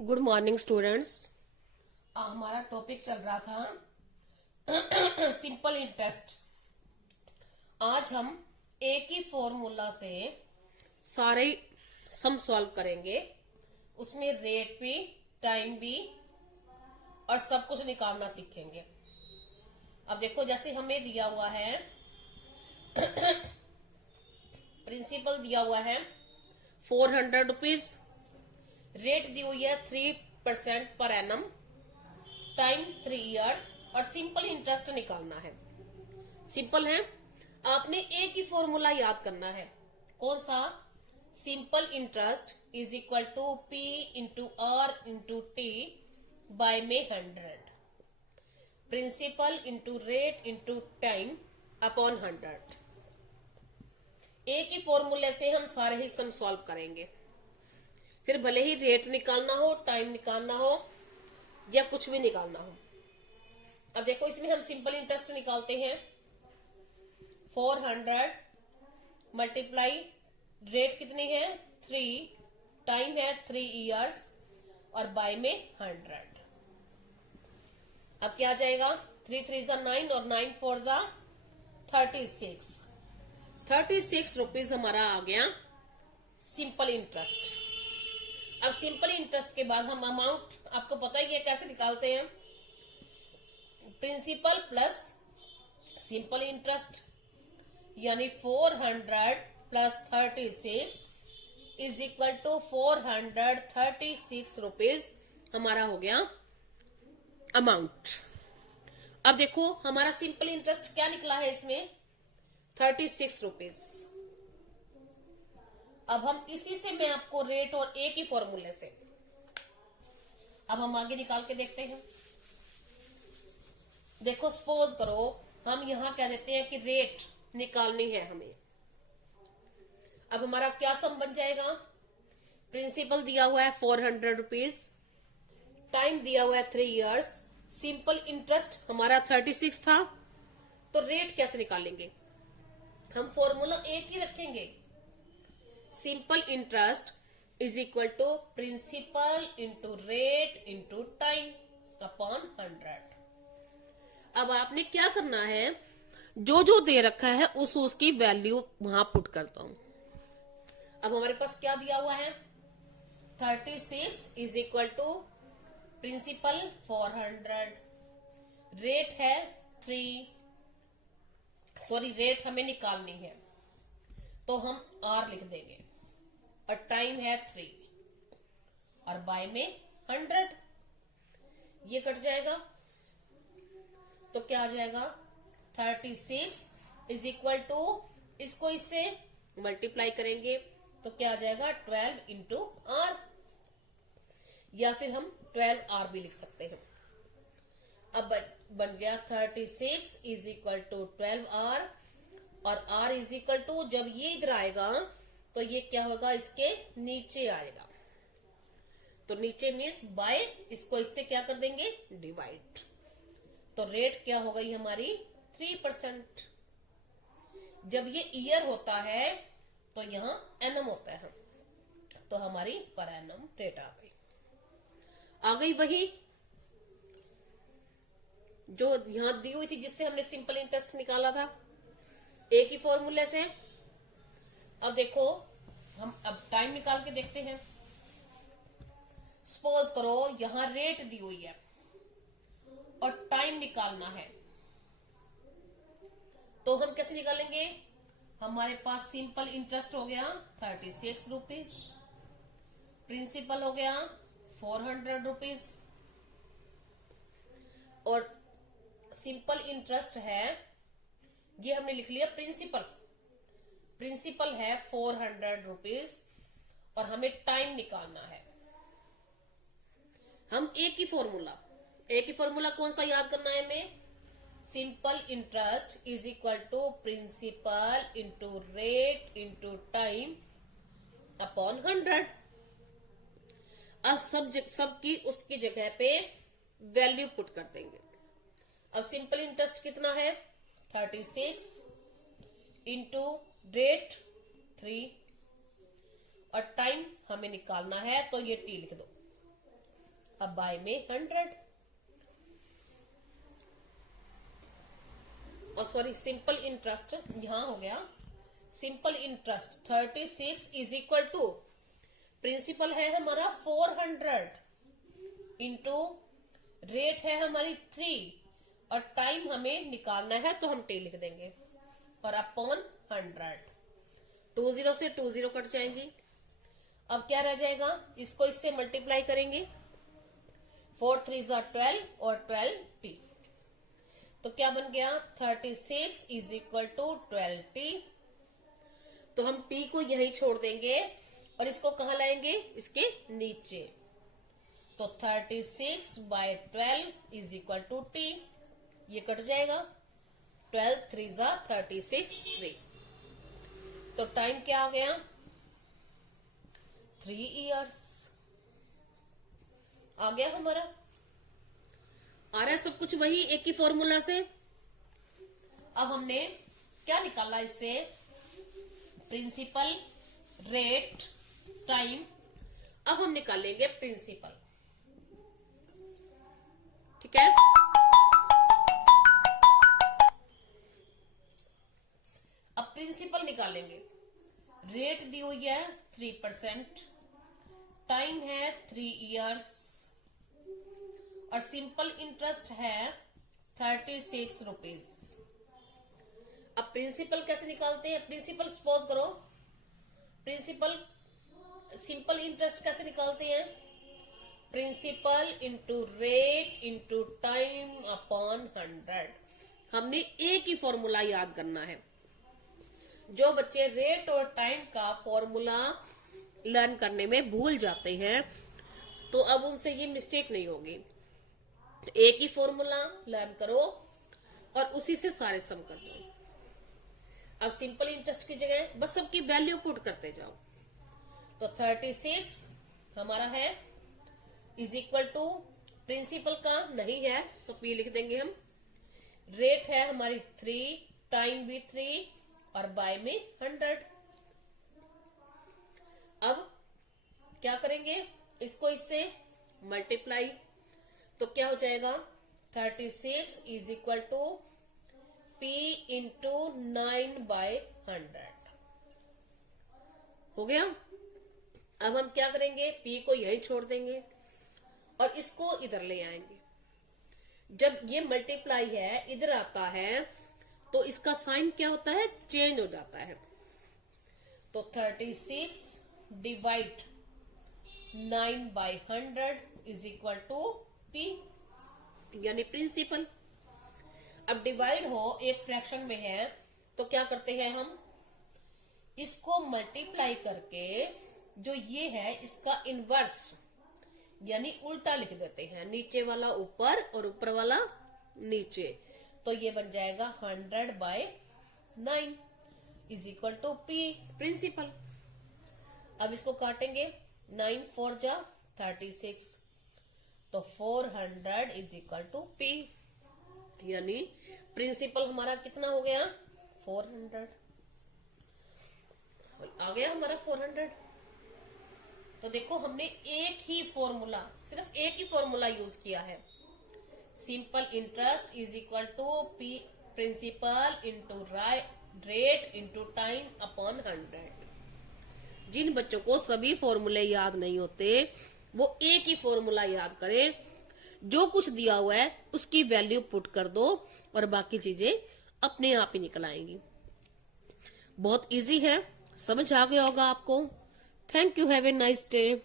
Good morning students. हमारा topic चल रहा था सिंपल इंटरेस्ट। आज हम एक ही फॉर्मूला से सारे सम सॉल्व करेंगे। उसमें रेट भी, टाइम भी और सब कुछ निकालना सीखेंगे। अब देखो, जैसे हमें दिया हुआ है प्रिंसिपल दिया हुआ है 400 रुपीज, रेट दी हुई है 3% पर एनम, टाइम 3 इयर्स और सिंपल इंटरेस्ट निकालना है। सिंपल है, आपने एक ही फॉर्मूला याद करना है। कौन सा? Simple interest is equal to P into R into T by में 100, principal into rate into time upon 100। एक ही फॉर्मूले से हम सारे ही सम सॉल्व करेंगे। फिर भले ही रेट निकालना हो, टाइम निकालना हो या कुछ भी निकालना हो। अब देखो, इसमें हम सिंपल इंटरेस्ट निकालते हैं। 400 मल्टीप्लाई रेट कितनी है 3, टाइम है 3 इयर्स और बाय में 100। अब क्या आ जाएगा? 3 3 जा 9 और 9 4 जा 36 रुपीज हमारा आ गया सिंपल इंटरेस्ट। अब सिंपल इंटरेस्ट के बाद हम अमाउंट, आपको पता ही है कैसे निकालते हैं। प्रिंसिपल प्लस सिंपल इंटरेस्ट यानी 400 plus 36 is equal to 436 rupees हमारा हो गया अमाउंट। अब देखो, हमारा सिंपल इंटरेस्ट क्या निकला है इसमें? 36 रुपीज। अब हम इसी से मैं आपको रेट और एक ही फॉर्मूले से अब हम आगे निकाल के देखते हैं। देखो, सपोज करो हम यहां कह देते हैं कि रेट निकालनी है हमें। अब हमारा क्या सम बन जाएगा? प्रिंसिपल दिया हुआ है 400 रुपीज, टाइम दिया हुआ है 3 इयर्स, सिंपल इंटरेस्ट हमारा 36 था। तो रेट कैसे निकालेंगे? हम फॉर्मूला एक ही रखेंगे। Simple interest is equal to principal into rate into time upon 100। अब आपने क्या करना है, जो जो दे रखा है उसकी वैल्यू वहां पुट करता हूं। अब हमारे पास क्या दिया हुआ है? 36 is equal to principal 400, rate है 3, सॉरी रेट हमें निकालनी है तो हम आर लिख देंगे, और टाइम है 3 और बाय में 100। ये कट जाएगा तो क्या आ जाएगा? 36 इज इक्वल टू, इसको इससे मल्टीप्लाई करेंगे तो क्या आ जाएगा? 12 इंटू आर, या फिर हम 12 आर भी लिख सकते हैं। अब बन गया 36 इज इक्वल टू 12 आर, और r इज इक्वल टू, जब ये इधर आएगा तो ये क्या होगा? इसके नीचे आएगा। तो नीचे मीन्स बाय, इसको इससे क्या कर देंगे? डिवाइड। तो रेट क्या हो गई हमारी? 3%। जब ये ईयर होता है तो यहां एनम होता है, तो हमारी पर एनम रेट आ गई वही जो यहां दी हुई थी, जिससे हमने सिंपल इंटरेस्ट निकाला था एक ही फॉर्मूले से। अब देखो, हम अब टाइम निकाल के देखते हैं। सपोज करो यहां रेट दी हुई है और टाइम निकालना है, तो हम कैसे निकालेंगे? हमारे पास सिंपल इंटरेस्ट हो गया 36 रुपीज, प्रिंसिपल हो गया 400 रुपीज, और सिंपल इंटरेस्ट है, ये हमने लिख लिया प्रिंसिपल है 400 रुपीज, और हमें टाइम निकालना है। हम एक ही फॉर्मूला कौन सा याद करना है हमें? Simple interest is equal to principal into rate into time upon 100। अब सबकी उसकी जगह पे वैल्यू पुट कर देंगे। अब सिंपल इंटरेस्ट कितना है? 36 इंटू रेट 3 और टाइम हमें निकालना है, तो ये टी लिख दो। अब बाय में 100, और सॉरी सिंपल इंटरेस्ट यहां हो गया। Simple interest 36 is equal to principal है हमारा 400 इंटू रेट है हमारी 3 और टाइम हमें निकालना है तो हम टी लिख देंगे और अपॉन 100। 20 से 20 कट जाएंगी। अब क्या रह जाएगा, इसको इससे मल्टीप्लाई करेंगे, 4 3 12 और 12 टी, तो क्या बन गया 36 इज इक्वल टू 12 टी। तो हम टी को यहीं छोड़ देंगे और इसको कहां लाएंगे, इसके नीचे। तो 36 by 12 is equal to T, ये कट जाएगा, 12 3 36 3। तो टाइम क्या आ गया 3 इयर्स आ गया हमारा। आ रहा है सब कुछ वही एक ही फॉर्मूला से। अब हमने क्या निकाला इससे, प्रिंसिपल, रेट, टाइम। अब हम निकालेंगे प्रिंसिपल, ठीक है। अब प्रिंसिपल निकालेंगे। रेट दी हुई है 3%, टाइम है 3 इयर्स और सिंपल इंटरेस्ट है 36 रुपीज। अब प्रिंसिपल कैसे निकालते हैं, प्रिंसिपल सपोज करो, प्रिंसिपल सिंपल इंटरेस्ट कैसे निकालते हैं, principal into rate into time upon 100। हमने एक ही फॉर्मूला याद करना है। जो बच्चे रेट और टाइम का फॉर्मूला लर्न करने में भूल जाते हैं तो अब उनसे ये मिस्टेक नहीं होगी। एक ही फॉर्मूला लर्न करो और उसी से सारे सम कर दो। अब सिंपल इंटरेस्ट की जगह बस सबकी वैल्यू पुट करते जाओ। तो 36 हमारा है इज इक्वल टू, प्रिंसिपल का नहीं है तो पी लिख देंगे हम, रेट है हमारी 3, टाइम भी 3 और बाय में 100। अब क्या करेंगे, इसको इससे मल्टीप्लाई, तो क्या हो जाएगा 36 is equal to P into 9 by 100 हो गया। अब हम क्या करेंगे, P को यही छोड़ देंगे और इसको इधर ले आएंगे। जब ये मल्टीप्लाई है इधर आता है तो इसका साइन क्या होता है, चेंज हो जाता है। तो 36 divide 9 by 100 is equal to P यानी प्रिंसिपल। अब डिवाइड हो एक फ्रैक्शन में है तो क्या करते हैं हम, इसको मल्टीप्लाई करके जो ये है इसका इनवर्स यानी उल्टा लिख देते हैं, नीचे वाला ऊपर और ऊपर वाला नीचे। तो ये बन जाएगा 100 by 9 is equal to P principal. अब इसको काटेंगे, 9 4 जा 36, तो 400 इज इक्वल टू P यानी प्रिंसिपल हमारा कितना हो गया 400 आ गया हमारा 400। तो देखो हमने एक ही फॉर्मूला, सिर्फ एक ही फॉर्मूला यूज किया है, simple interest is equal to P principal into rate into time upon 100। जिन बच्चों को सभी फॉर्मूले याद नहीं होते वो एक ही फॉर्मूला याद करें, जो कुछ दिया हुआ है उसकी वैल्यू पुट कर दो और बाकी चीजें अपने आप ही निकल आएंगी। बहुत इजी है, समझ आ गया होगा आपको। Thank you, have a nice day.